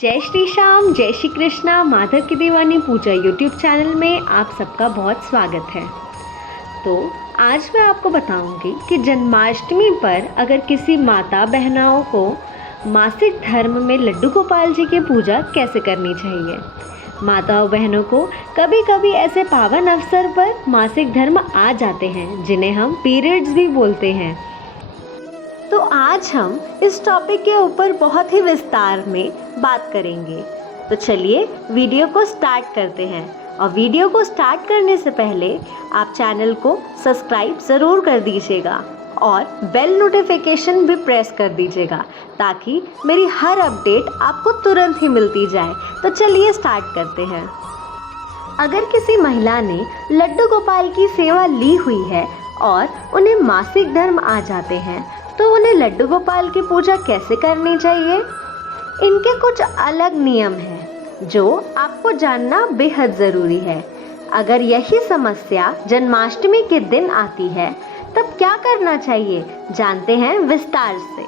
जय श्री श्याम, जय श्री कृष्णा। माधव की दीवानी पूजा यूट्यूब चैनल में आप सबका बहुत स्वागत है। तो आज मैं आपको बताऊंगी कि जन्माष्टमी पर अगर किसी माता बहनाओं को मासिक धर्म में लड्डू गोपाल जी की पूजा कैसे करनी चाहिए। माताओं बहनों को कभी कभी ऐसे पावन अवसर पर मासिक धर्म आ जाते हैं जिन्हें हम पीरियड्स भी बोलते हैं। तो आज हम इस टॉपिक के ऊपर बहुत ही विस्तार में बात करेंगे। तो चलिए वीडियो को स्टार्ट करते हैं। और वीडियो को स्टार्ट करने से पहले आप चैनल को सब्सक्राइब ज़रूर कर दीजिएगा और बेल नोटिफिकेशन भी प्रेस कर दीजिएगा ताकि मेरी हर अपडेट आपको तुरंत ही मिलती जाए। तो चलिए स्टार्ट करते हैं। अगर किसी महिला ने लड्डू गोपाल की सेवा ली हुई है और उन्हें मासिक धर्म आ जाते हैं तो उन्हें लड्डू गोपाल की पूजा कैसे करनी चाहिए। इनके कुछ अलग नियम हैं जो आपको जानना बेहद ज़रूरी है। अगर यही समस्या जन्माष्टमी के दिन आती है तब क्या करना चाहिए, जानते हैं विस्तार से।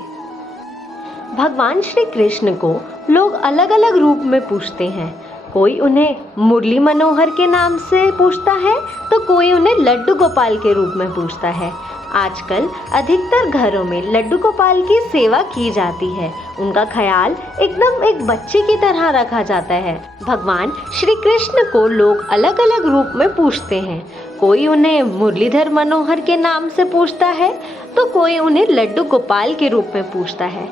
भगवान श्री कृष्ण को लोग अलग अलग रूप में पूजते हैं। कोई उन्हें मुरली मनोहर के नाम से पूजता है तो कोई उन्हें लड्डू गोपाल के रूप में पूजता है। आजकल अधिकतर घरों में लड्डू गोपाल की सेवा की जाती है। उनका ख्याल एकदम एक बच्चे की तरह रखा जाता है। भगवान श्री कृष्ण को लोग अलग अलग रूप में पूजते हैं। कोई उन्हें मुरलीधर मनोहर के नाम से पूजता है तो कोई उन्हें लड्डू गोपाल के रूप में पूजता है।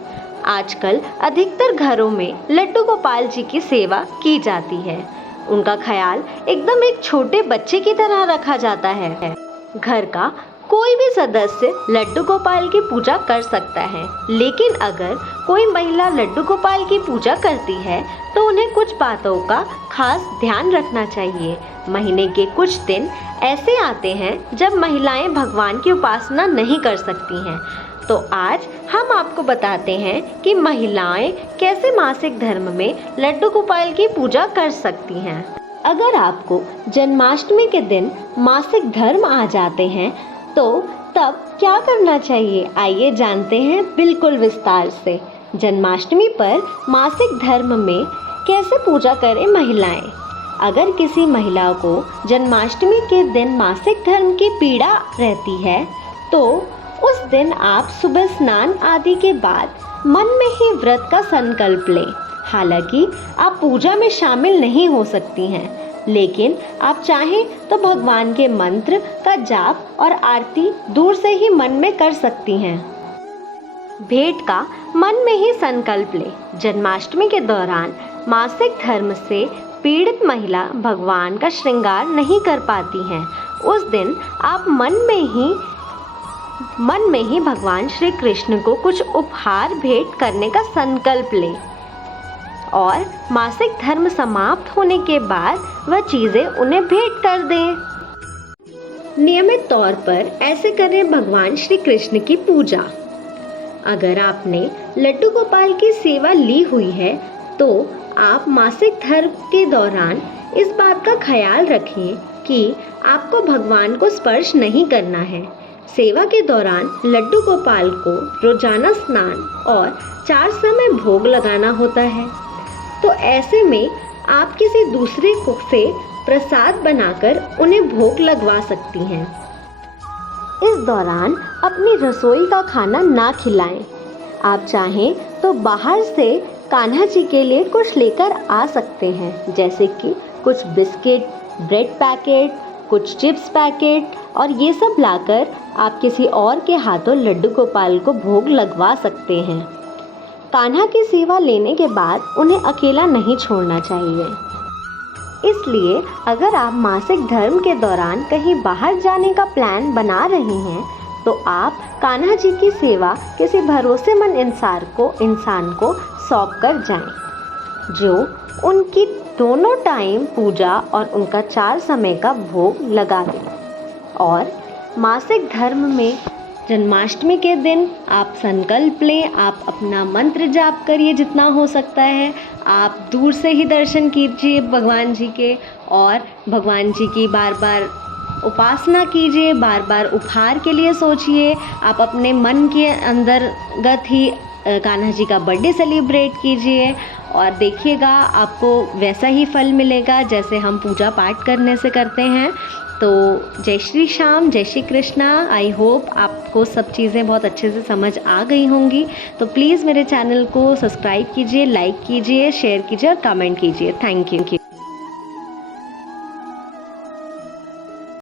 आजकल अधिकतर घरों में लड्डू गोपाल जी की सेवा की जाती है। उनका ख्याल एकदम एक छोटे बच्चे की तरह रखा जाता है। घर का कोई भी सदस्य लड्डू गोपाल की पूजा कर सकता है, लेकिन अगर कोई महिला लड्डू गोपाल की पूजा करती है तो उन्हें कुछ बातों का खास ध्यान रखना चाहिए। महीने के कुछ दिन ऐसे आते हैं जब महिलाएं भगवान की उपासना नहीं कर सकती हैं। तो आज हम आपको बताते हैं कि महिलाएं कैसे मासिक धर्म में लड्डू गोपाल की पूजा कर सकती हैं। अगर आपको जन्माष्टमी के दिन मासिक धर्म आ जाते हैं तो तब क्या करना चाहिए, आइए जानते हैं बिल्कुल विस्तार से। जन्माष्टमी पर मासिक धर्म में कैसे पूजा करें महिलाएं। अगर किसी महिला को जन्माष्टमी के दिन मासिक धर्म की पीड़ा रहती है तो उस दिन आप सुबह स्नान आदि के बाद मन में ही व्रत का संकल्प लें। हालांकि आप पूजा में शामिल नहीं हो सकती हैं, लेकिन आप चाहें तो भगवान के मंत्र का जाप और आरती दूर से ही मन में कर सकती हैं। भेंट का मन में ही संकल्प ले। जन्माष्टमी के दौरान मासिक धर्म से पीड़ित महिला भगवान का श्रृंगार नहीं कर पाती हैं। उस दिन आप मन में ही भगवान श्री कृष्ण को कुछ उपहार भेंट करने का संकल्प लें और मासिक धर्म समाप्त होने के बाद वह चीज़ें उन्हें भेंट कर दें। नियमित तौर पर ऐसे करें भगवान श्री कृष्ण की पूजा। अगर आपने लड्डू गोपाल की सेवा ली हुई है तो आप मासिक धर्म के दौरान इस बात का ख्याल रखें कि आपको भगवान को स्पर्श नहीं करना है। सेवा के दौरान लड्डू गोपाल को रोजाना स्नान और 4 समय भोग लगाना होता है। तो ऐसे में आप किसी दूसरे को से प्रसाद बनाकर उन्हें भोग लगवा सकती हैं। इस दौरान अपनी रसोई का खाना ना खिलाएं। आप चाहें तो बाहर से कान्हा जी के लिए कुछ लेकर आ सकते हैं, जैसे कि कुछ बिस्किट, ब्रेड पैकेट, कुछ चिप्स पैकेट, और ये सब लाकर आप किसी और के हाथों लड्डू गोपाल को भोग लगवा सकते हैं। कान्हा की सेवा लेने के बाद उन्हें अकेला नहीं छोड़ना चाहिए। इसलिए अगर आप मासिक धर्म के दौरान कहीं बाहर जाने का प्लान बना रही हैं तो आप कान्हा जी की सेवा किसी भरोसेमंद इंसान को सौंप कर जाएं, जो उनकी दोनों टाइम पूजा और उनका 4 समय का भोग लगा दे। और मासिक धर्म में जन्माष्टमी के दिन आप संकल्प लें, आप अपना मंत्र जाप करिए जितना हो सकता है। आप दूर से ही दर्शन कीजिए भगवान जी के और भगवान जी की बार बार उपासना कीजिए, बार बार उपहार के लिए सोचिए। आप अपने मन के अंतर्गत ही कान्हा जी का बर्थडे सेलिब्रेट कीजिए और देखिएगा आपको वैसा ही फल मिलेगा जैसे हम पूजा पाठ करने से करते हैं। तो जय श्री श्याम, जय श्री कृष्णा। आई होप आपको सब चीज़ें बहुत अच्छे से समझ आ गई होंगी। तो प्लीज़ मेरे चैनल को सब्सक्राइब कीजिए, लाइक कीजिए, शेयर कीजिए और कमेंट कीजिए। Thank you.